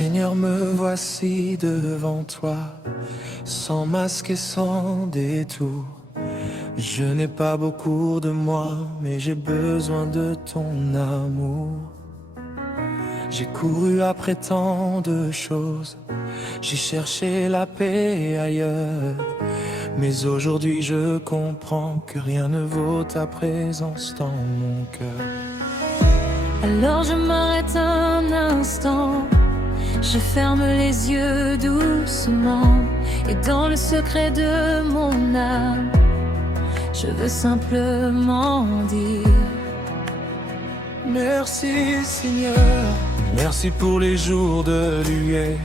Seigneur, me voici devant toi, sans masque et sans détour. Je n'ai pas beaucoup de moi, mais j'ai besoin de ton amour. J'ai couru après tant de choses, j'ai cherché la paix ailleurs. Mais aujourd'hui je comprends que rien ne vaut ta présence dans mon cœur. Alors je m'arrête un instant, je ferme les yeux doucement, et dans le secret de mon âme, je veux simplement dire merci Seigneur. Merci pour les jours de lumière,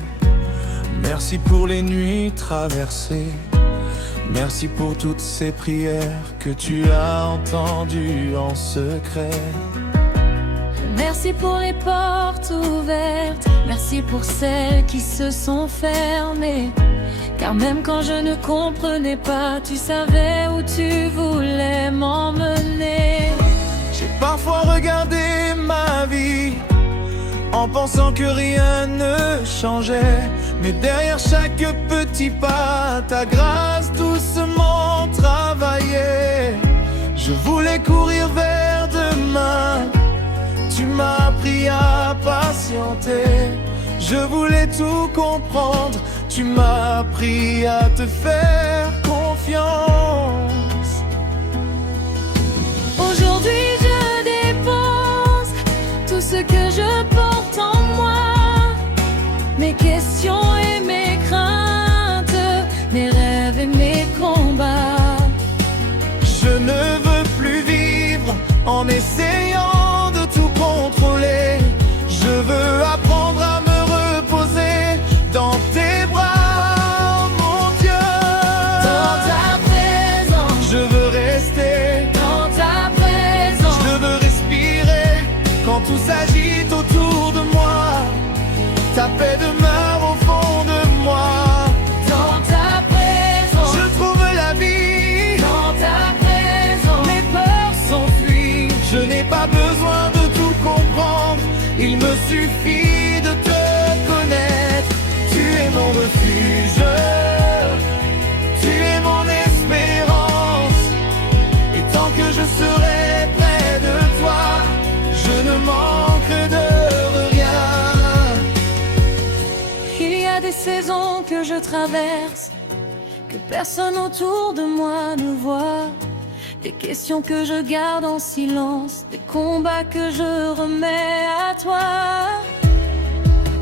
merci pour les nuits traversées, merci pour toutes ces prières que tu as entendues en secret. merci pour les portes ouvertes, merci pour celles qui se sont fermées. Car même quand je ne comprenais pas, tu savais où tu voulais m'emmener. J'ai parfois regardé ma vie en pensant que rien ne changeait, mais derrière chaque petit pas, ta grâce doucement travaillait. Je voulais courir vers demain, tu m'as appris à patienter. Je voulais tout comprendre, tu m'as appris à te faire confiance. Aujourd'hui je dépose tout ce que je porte en moi, mes questions et mes craintes, mes rêves et mes combats. Je ne veux plus vivre en essayant de tout contrôler. Je veux apprendre à me reposer dans tes bras, mon Dieu. Dans ta présence, je veux rester. Dans ta présence, je veux respirer quand tout s'agite autour de moi. Ta paix demeure au fond de moi. Dans ta présence, je trouve la vie. Dans ta présence, mes peurs s'enfuient. Je n'ai pas besoin de tout comprendre, il me suffit de te connaître. Tu es mon refuge, tu es mon espérance, et tant que je serai près de toi, je ne manque de rien. Il y a des saisons que je traverse, que personne autour de moi ne voit, des questions que je garde en silence, des combats que je remets à toi.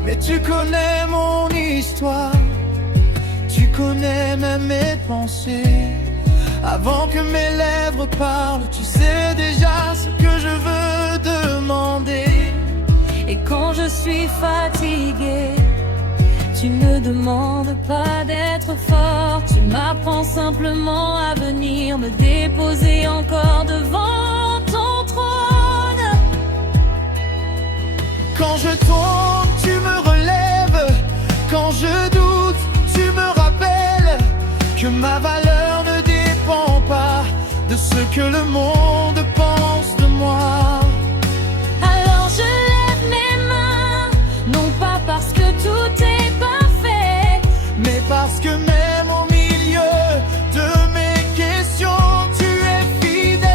Mais tu connais mon histoire, tu connais même mes pensées. Avant que mes lèvres parlent, tu sais déjà ce que je veux demander. Et quand je suis fatiguée, tu ne demandes pas d'être fort, tu m'apprends simplement à venir me déposer encore devant ton trône. Quand je tombe, tu me relèves. Quand je doute, tu me rappelles que ma valeur ne dépend pas de ce que le monde pense de moi. Alors je lève mes mains, non pas parce que tout est parfait, mais parce que même au milieu de mes questions, tu es fidèle.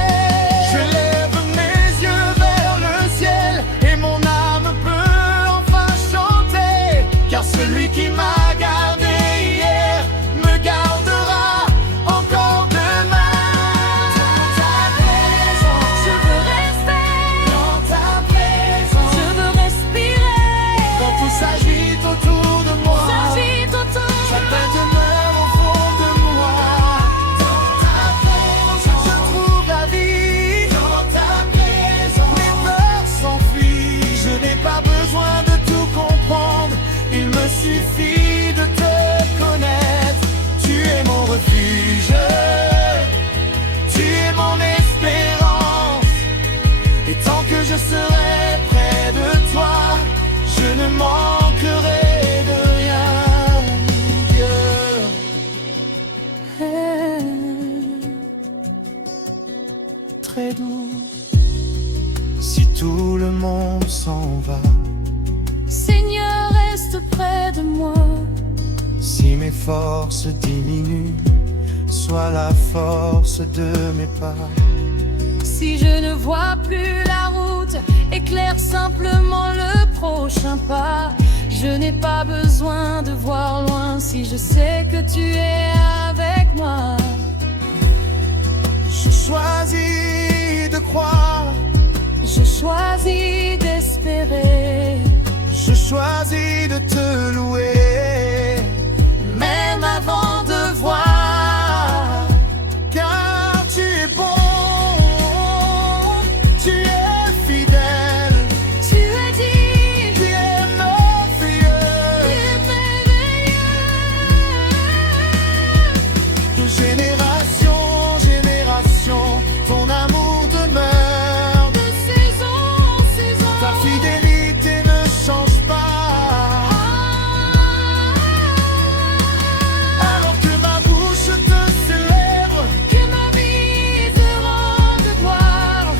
Je lève mes yeux vers le ciel et mon âme peut enfin chanter, car celui qui m'a gardé hier me gardera encore demain. dans ta présence, je veux rester, Dans ta présence, je veux respirer, quand tout s'agite autour de moi, s'agite autour ta de paix moi. demeure au fond de moi. Dans ta présence, je trouve la vie. Dans ta présence, mes peurs s'enfuient. Je n'ai pas besoin de tout comprendre, il me suffit de te connaître. Tu es mon refuge, tu es mon espérance, et tant que je serai près de toi, je ne manquerai de rien, Dieu. Très doux. Si tout le monde s'en va, Seigneur, reste reste près de moi. Si mes forces diminuent, sois la force de mes pas. Si je ne vois plus la route, éclaire simplement le prochain pas. Je n'ai pas besoin de voir loin si je sais que tu es avec moi. Je choisis de croire, Je choisis d'espérer, je choisis de te louer, même avant de voir. car tu es bon, tu es fidèle, Tu es digne, tu es merveilleux. tu es merveilleux. De génération en génération, ton amour demeure. De saison en saison, Ta fidélité ne change pas. Alors que ma bouche te célèbre, que ma vie te rende gloire.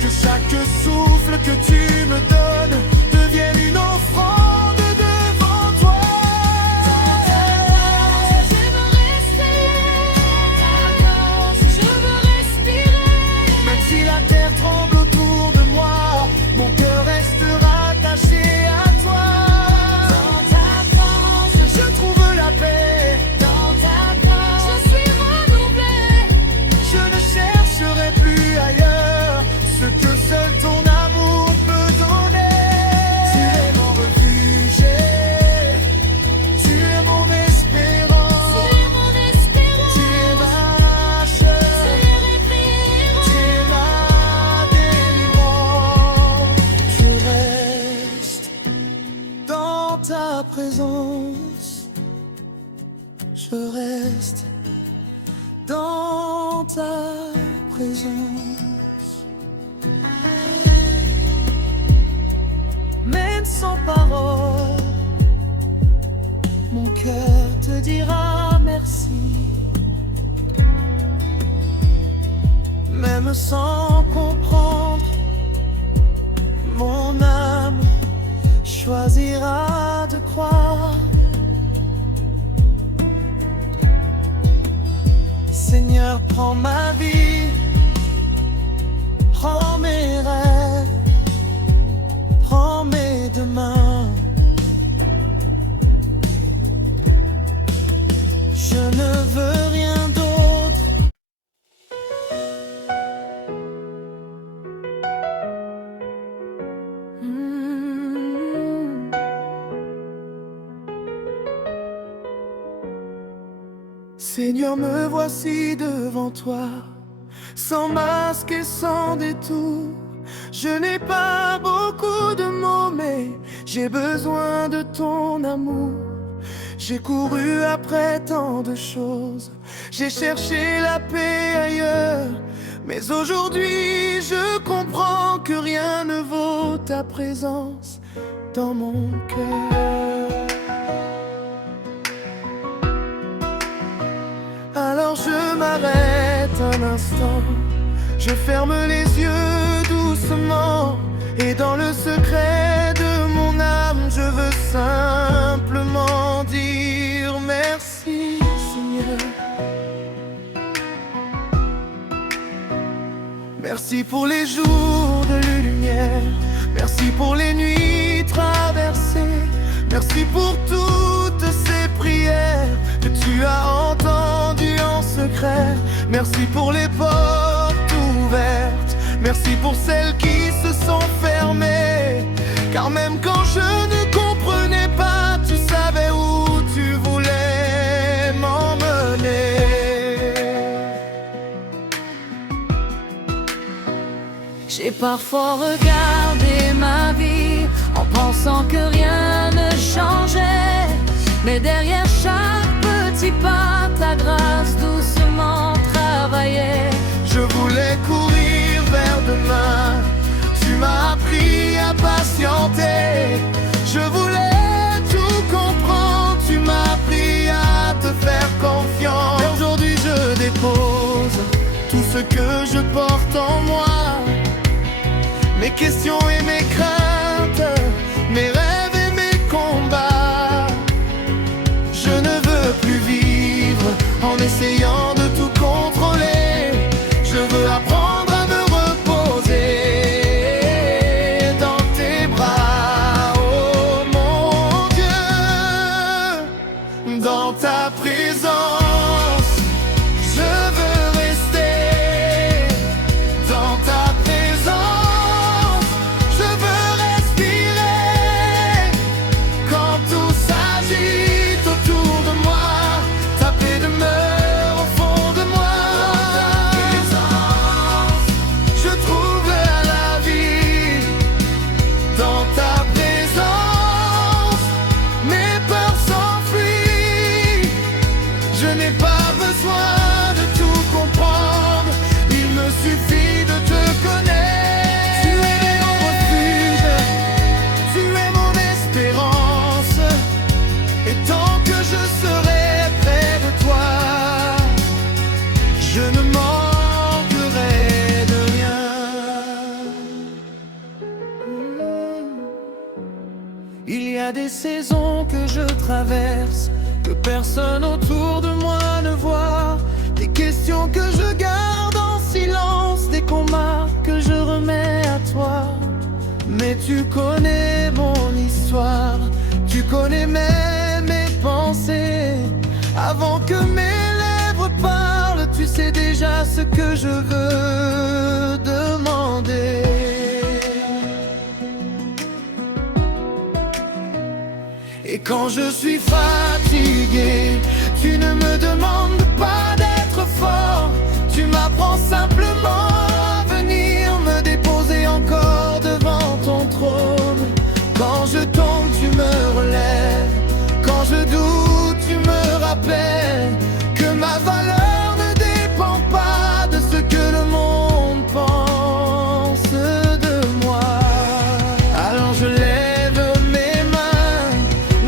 que chaque souffle que tu me donnes devienne une offrande devant toi. Je veux rester, je veux respirer. Même si la terre tremble autour de moi, mon cœur restera attaché à toi. Dans ta force, Je trouve la paix, dans ta force, je suis renouvelée. je ne chercherai plus ailleurs ce que seul ton amour peut donner. Tu es mon refuge, tu es mon Tu espérance, es mon espérance, tu es ma hache, tu es référence. tu es ma délivrance. Je reste dans ta présence, je reste dans ta présence. Même sans parole, mon cœur te dira merci. Même sans comprendre, mon âme choisira de croire. Seigneur, prends ma vie, prends mes rêves, prends mes demain. Je ne veux rien d'autre. Seigneur, me voici devant toi, sans masque et sans détour. Je n'ai pas beaucoup de mots, mais j'ai besoin de ton amour. J'ai couru après tant de choses, j'ai cherché la paix ailleurs, mais aujourd'hui je comprends que rien ne vaut ta présence dans mon cœur. Alors je m'arrête un instant, je ferme les yeux doucement, et dans le secret de mon âme, je veux simplement dire merci, Seigneur. Merci pour les jours de lumière, merci pour les nuits traversées, merci pour toutes ces prières que tu as entendues en secret. Merci pour les portes ouvertes, merci pour celles qui se sont fermées, car même quand je ne comprenais pas, tu savais où tu voulais m'emmener. J'ai parfois regardé ma vie en pensant que rien ne changeait, mais derrière chaque petit pas, ta grâce doucement travaillait. Je voulais courir vers demain, tu m'as appris à patienter. Je voulais tout comprendre, tu m'as appris à te faire confiance. Et aujourd'hui je dépose tout ce que je porte en moi, mes questions et mes craintes, mes rêves et mes combats. je ne manquerai de rien. Il y a des saisons que je traverse, que personne autour de moi ne voit. Des questions que je garde en silence, des combats que je remets à toi. Mais tu connais mon histoire, tu connais même mes pensées. Avant que mes lèvres parlent, tu sais déjà ce que je veux demander. Et quand je suis fatigué, tu ne me demandes pas d'être fort. Tu m'apprends simplement à venir me déposer encore devant ton trône. Quand je tombe, tu me relèves. Quand je doute, tu me rappelles que ma valeur ne dépend pas de ce que le monde pense de moi. Alors je lève mes mains,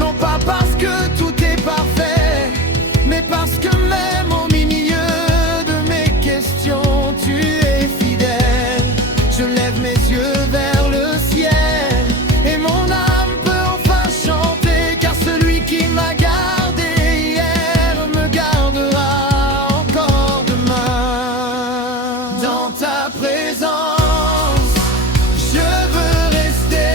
non pas parce que tout est parfait, mais parce que même au milieu de mes questions, tu es fidèle. Je lève mes yeux vers le ciel et mon âme peut enfin chanter, car celui qui m'a gardé hier me gardera encore demain. Dans ta présence, je veux rester.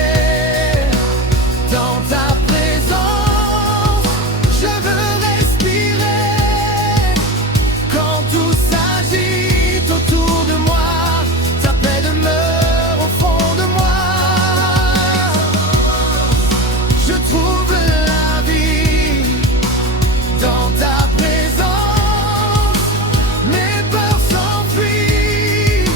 Dans ta présence, je veux respirer. Quand tout s'agite autour de moi, ta paix demeure au fond de moi. Je trouve la vie dans ta présence. Mes peurs s'enfuient.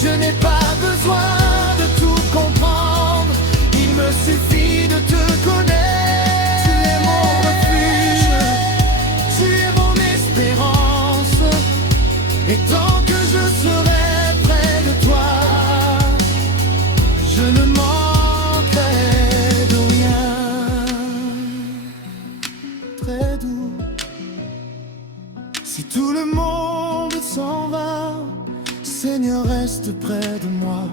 Je n'ai pas besoin de tout comprendre. Il me suffit de te connaître. Tu es mon refuge, tu es mon espérance. Et tant que je serai près de toi, je ne manquerai de rien. Très doux. Si tout le monde s'en va, Seigneur, reste près de moi.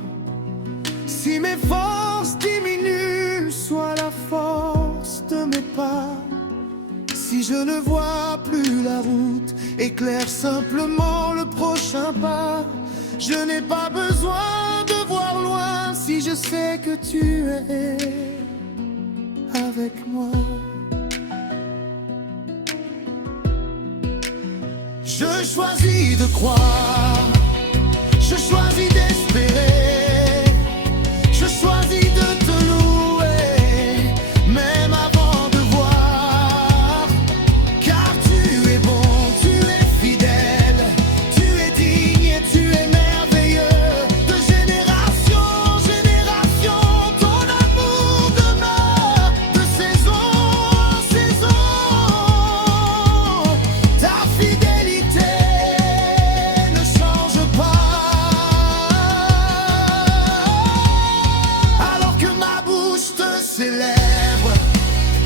Si mes forces diminuent, sois la force de mes pas. Si je ne vois plus la route, éclaire simplement le prochain pas. Je n'ai pas besoin de voir loin si je sais que tu es avec moi. Je choisis de croire, je choisis d'espérer, je choisis de te louer, même avant de voir. Car tu es bon, tu es fidèle, tu es digne et tu es merveilleux. De génération en génération, ton amour demeure de saison en saison. Ta fidélité ne change pas. Alors que ma bouche te célèbre,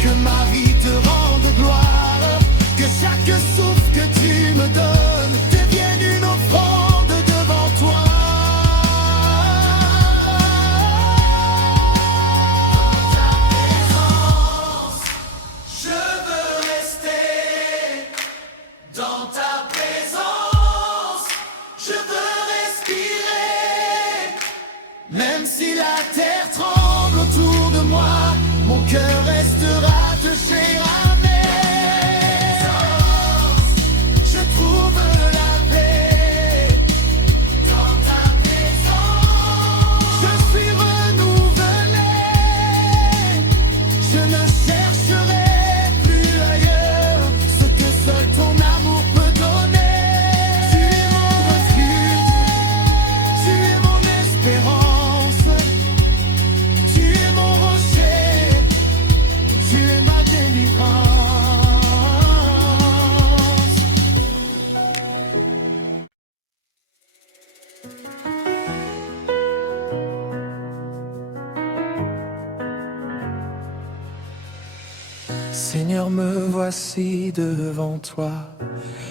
que ma vie te rende gloire, que chaque souffle que tu me donnes devienne une offrande devant toi. Je veux rester. Dans ta présence, je veux respirer. Même si la terre tremble autour de moi, mon cœur restera touché à je trouve la paix. Dans ta présence, je suis renouvelé. Je ne chercherai plus ailleurs ce que seul ton amour peut donner. Tu es mon refuge, tu es mon espérance. Seigneur, me voici devant toi,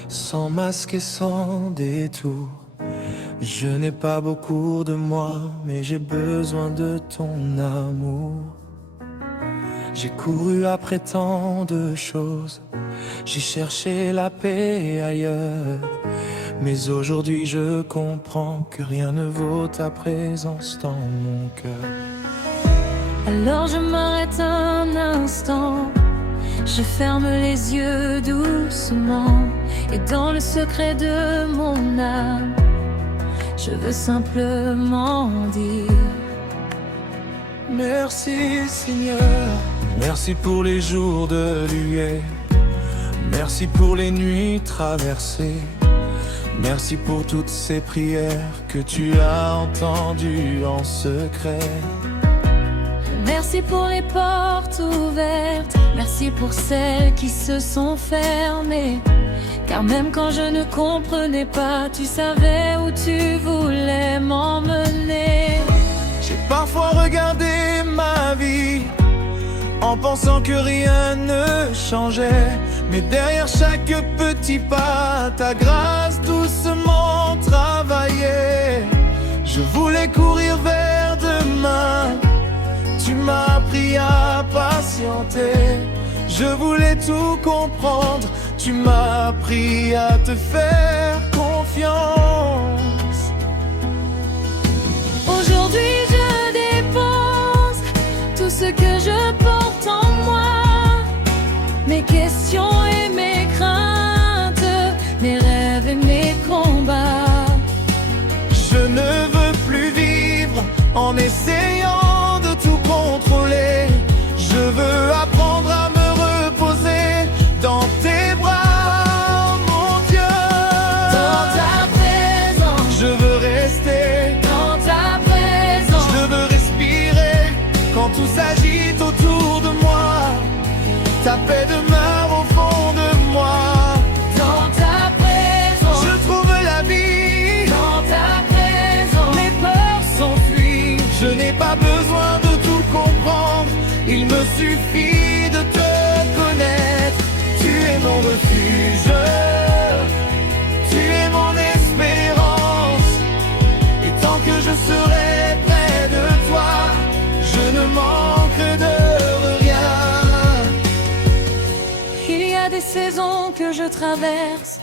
sans masque et sans détour. Je n'ai pas beaucoup de moi, mais j'ai besoin de ton amour. J'ai couru après tant de choses, j'ai cherché la paix ailleurs. Mais aujourd'hui je comprends que rien ne vaut ta présence dans mon cœur. Alors je m'arrête un instant, je ferme les yeux doucement, et dans le secret de mon âme, je veux simplement dire merci Seigneur, merci pour les jours de lumière, merci pour les nuits traversées, merci pour toutes ces prières que tu as entendues en secret. merci pour les portes ouvertes, merci pour celles qui se sont fermées. Car même quand je ne comprenais pas, tu savais où tu voulais m'emmener. J'ai parfois regardé ma vie en pensant que rien ne changeait, mais derrière chaque petit pas, ta grâce doucement travaillait. Je voulais courir vers demain, tu m'as appris à patienter. Je voulais tout comprendre, tu m'as appris à te faire confiance. Aujourd'hui je dépose tout ce que je porte en moi, mes questions et mes craintes, mes rêves et mes combats. Je ne veux plus vivre en essayant de tout contrôler. Je veux apprendre à me reposer dans tes bras, mon Dieu. Dans ta présence, je veux rester dans ta présence, je veux respirer quand tout s'agite autour de moi. Ta paix demeure au fond de moi. dans ta présence, Je trouve la vie, dans ta présence, mes peurs s'enfuient. Je n'ai pas besoin de tout comprendre, il me suffit de te connaître. Tu es mon refuge, tu es mon espérance. Et tant que je serai près de toi, je ne manquerai de rien. il y a des saisons que je traverse,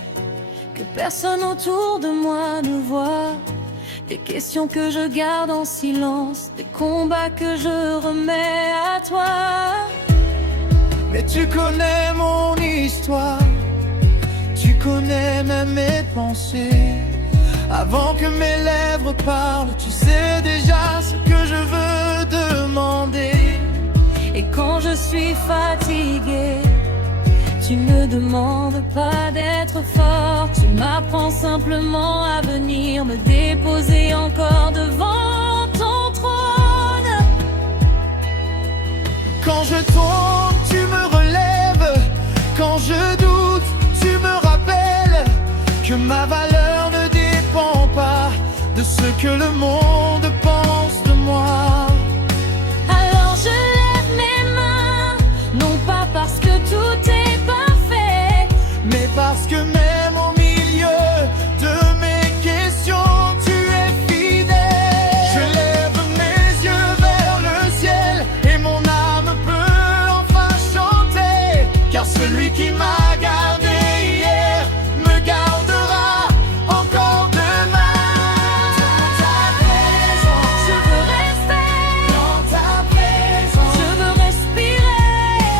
que personne autour de moi ne voit. Des questions que je garde en silence, des combats que je remets à toi. Mais tu connais mon histoire, tu connais même mes pensées. Avant que mes lèvres parlent, tu sais déjà ce que je veux demander. Et quand je suis fatiguée, tu ne demandes pas d'être fort, tu m'apprends simplement à venir me déposer encore devant ton trône. Quand je tombe, tu me relèves. Quand je doute, tu me rappelles que ma valeur ne dépend pas de ce que le monde pense de moi. Alors je lève mes mains, non pas parce que tout est parfait, Mais parce que même au milieu de mes questions, tu es fidèle. Je lève mes yeux vers le ciel et mon âme peut enfin chanter. Car celui qui m'a gardé hier me gardera encore demain. Dans ta présence, je veux rester, dans ta présence, je veux respirer,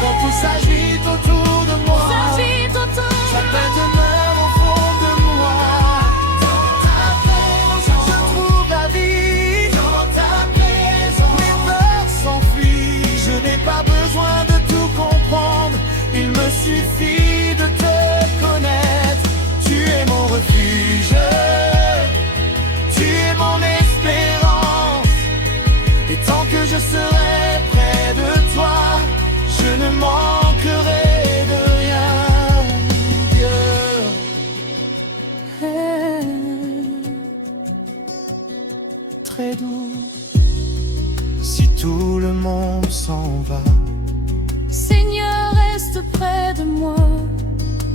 quand tout s'agite autour de moi. s'agite autour Ta paix demeure au fond de moi. Dans ta présence, je trouve la vie. Dans ta présence, mes peurs s'enfuient. Je n'ai pas besoin de tout comprendre, il me suffit de te connaître. Tu es mon refuge, tu es mon espérance. Et tant que je serai près de toi, je ne manquerai de rien. Très doux. Si tout le monde s'en va, Seigneur, reste reste près de moi.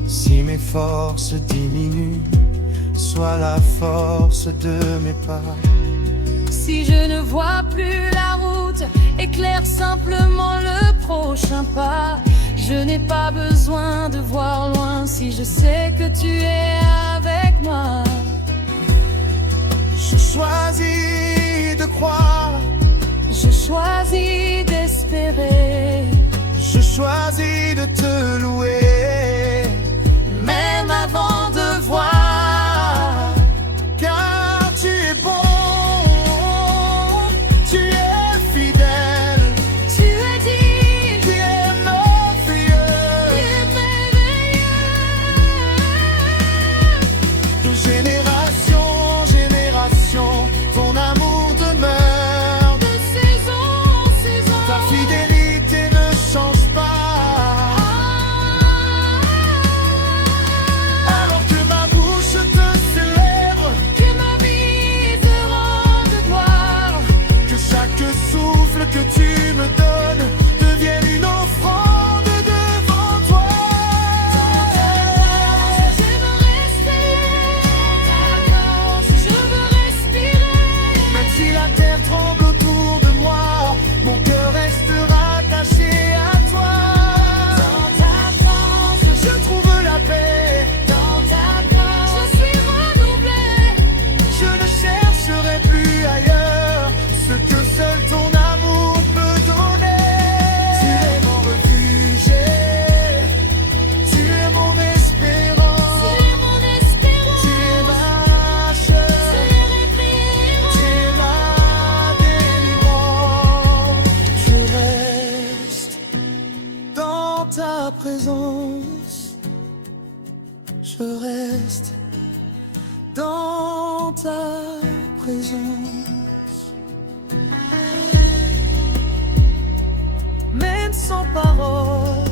Si mes forces diminuent, sois la force de mes pas. Si je ne vois plus la route, éclaire simplement le prochain pas. Je n'ai pas besoin de voir loin si je sais que tu es avec moi. Je choisis de croire, Je choisis d'espérer, je choisis de te louer, même avant de voir. car tu es bon, tu es fidèle, Tu es digne, tu es merveilleux. tu es merveilleux. De génération en génération, ton amour demeure. De saison en saison, Ta fidélité ne change pas. Alors que ma bouche te célèbre, que ma vie te rende gloire. que chaque souffle que tu me donnes devienne une offrande devant toi. Je veux rester, je veux respirer. Même si la terre tremble autour de moi, mon cœur restera attaché à toi. Dans ta force, Je trouve la paix, dans ta force, je suis renouvelée. je ne chercherai plus ailleurs ce que seul ton amour peut donner. Tu es mon refuge, tu es mon espérance, Tu es mon espérance, tu es ma hache, tu es référence. tu es ma délivrance. Je reste dans ta présence, je reste dans ta présence. Même sans parole,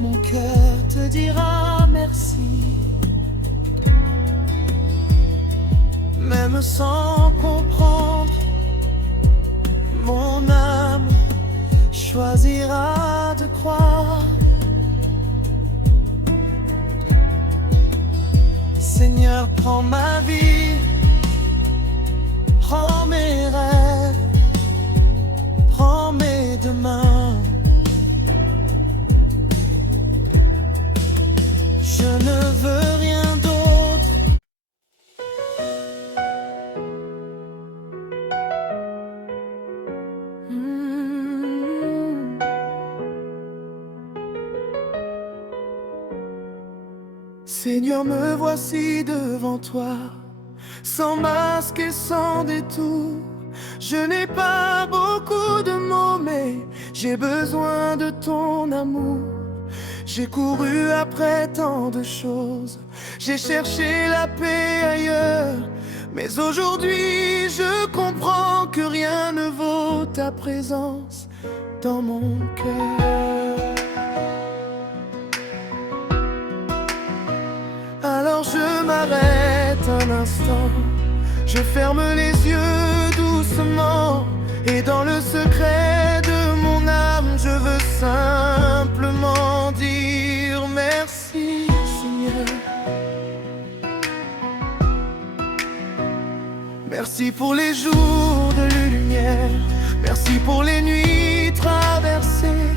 mon cœur te dira merci. Même sans comprendre, mon âme choisira de croire. Seigneur, prends ma vie, prends mes rêves, prends mes demain. Je ne veux rien d'autre. Seigneur, me voici devant toi, sans masque et sans détour. Je n'ai pas beaucoup de mots, mais j'ai besoin de ton amour. J'ai couru après tant de choses, j'ai cherché la paix ailleurs, mais aujourd'hui je comprends que rien ne vaut ta présence dans mon cœur. Alors je m'arrête un instant, je ferme les yeux doucement, et dans le secret de mon âme, je veux simplement dire merci, Seigneur. Merci pour les jours de lumière, merci pour les nuits traversées,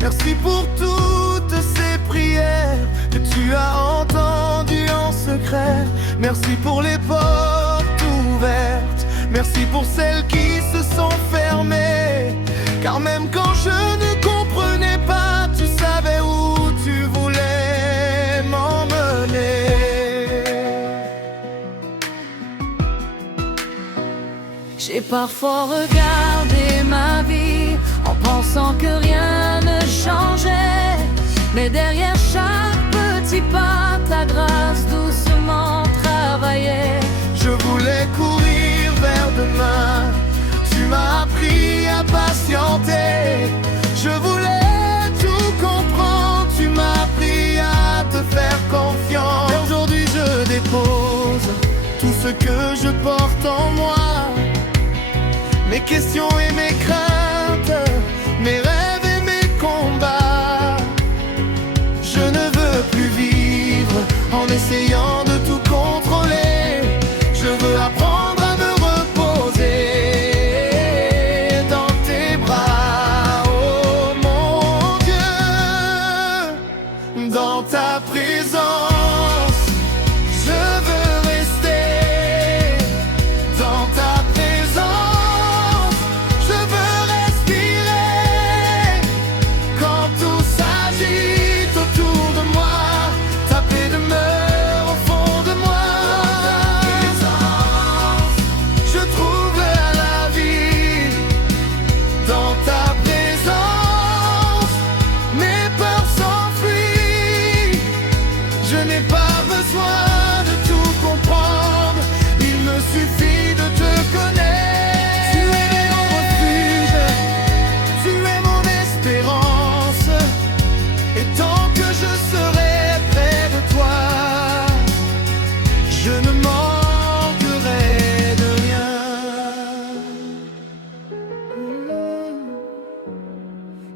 merci pour toutes ces prières que tu as entendues en secret. Merci pour les portes ouvertes, merci pour celles qui se sont fermées. Car même quand je ne comprenais pas, tu savais où tu voulais m'emmener. J'ai parfois regardé ma vie en pensant que rien ne changeait, mais derrière chaque petit pas, ta grâce doucement travaillait. Je voulais courir vers demain, tu m'as appris à patienter. Je voulais tout comprendre, tu m'as appris à te faire confiance. Et aujourd'hui je dépose tout ce que je porte en moi, mes questions et mes craintes, mes rêves et mes combats. essayant de tout contrôler. Je veux apprendre à me reposer dans tes bras, oh mon Dieu, dans ta présence. Je veux rester dans ta présence. Je veux respirer quand tout s'agite autour de moi. Ta paix demeure au fond de moi. Je trouve la vie dans ta présence. Mes peurs s'enfuient. Je n'ai pas besoin de tout comprendre. Il me suffit de te connaître. Tu es mon refuge, tu es mon espérance. Et tant que je serai près de toi, je ne manquerai de rien.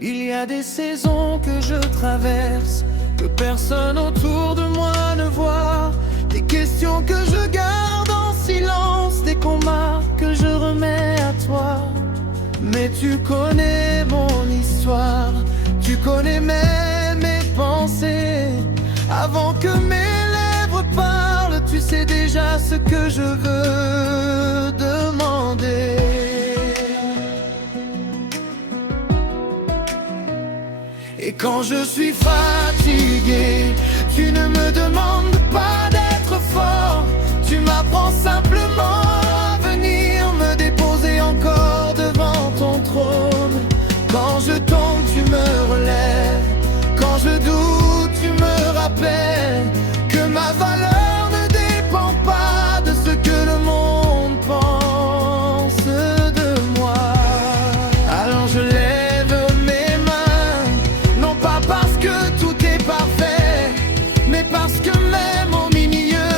Il y a des saisons que je traverse, que personne autour de moi ne voit. Des questions que je garde en silence, des combats que je remets à toi. Mais tu connais mon histoire, tu connais même mes pensées. Avant que mes lèvres parlent, tu sais déjà ce que je veux demander. Et quand je suis fatigué, tu ne me demandes pas d'être fort. Tu m'apprends simplement à venir me déposer encore devant ton trône. Quand je tombe, tu me relèves. Quand je doute, tu me rappelles que ma valeur ne dépend pas de ce que le monde pense de moi. Alors je lève mes mains, non pas parce que tout est parfait, mais parce que même au milieu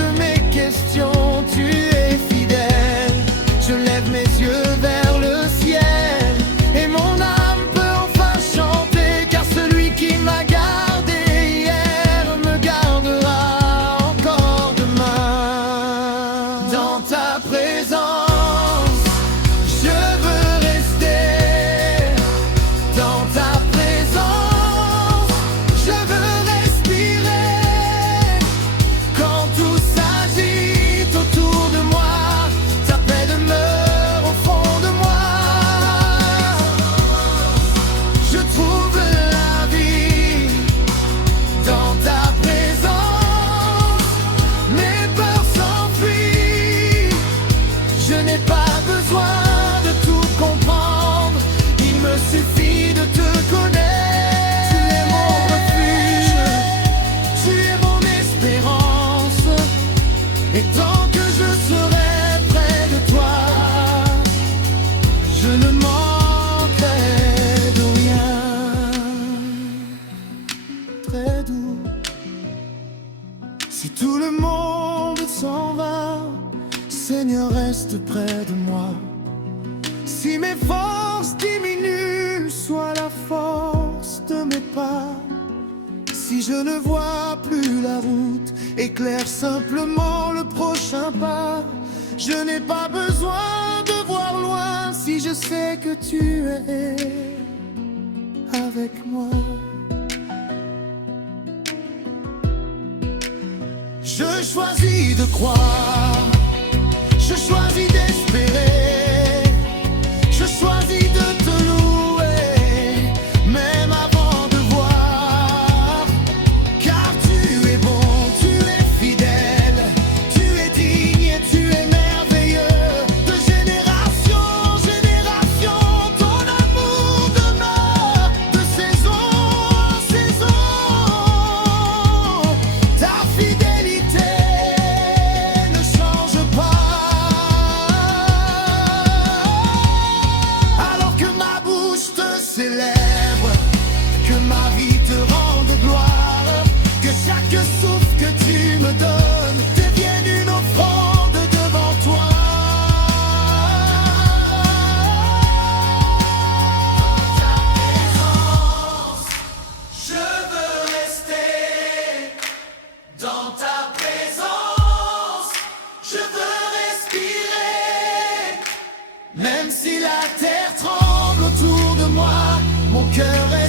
de mes questions, tu es fidèle. Je lève mes yeux vers le ciel et mon âme peut enfin chanter, car celui qui m'a gardé hier me gardera encore demain. Dans ta présence, je veux rester. Dans ta présence, je veux respirer quand tout s'agite autour de moi. Ta paix demeure au fond de moi. Je trouve la vie dans ta présence. Mes peurs s'enfuient. Je n'ai pas besoin de tout comprendre. Il me suffit de te connaître. Tu es mon refuge, tu es mon espérance. Et tant que je serai près de toi, je ne manquerai de rien. Très doux. Si tout le monde s'en va, Seigneur, reste près de moi. Si mes forces diminuent, sois la force de mes pas. Si je ne vois plus la route, éclaire simplement le prochain pas. Je n'ai pas besoin de voir loin si je sais que tu es avec moi. Je choisis de croire, je choisis d'espérer, je choisis de te louer, même avant de voir. Car tu es bon, tu es fidèle, tu es digne et tu es merveilleux. De génération en génération, ton amour demeure de saison en saison. Ta fidélité ne change pas. cœur est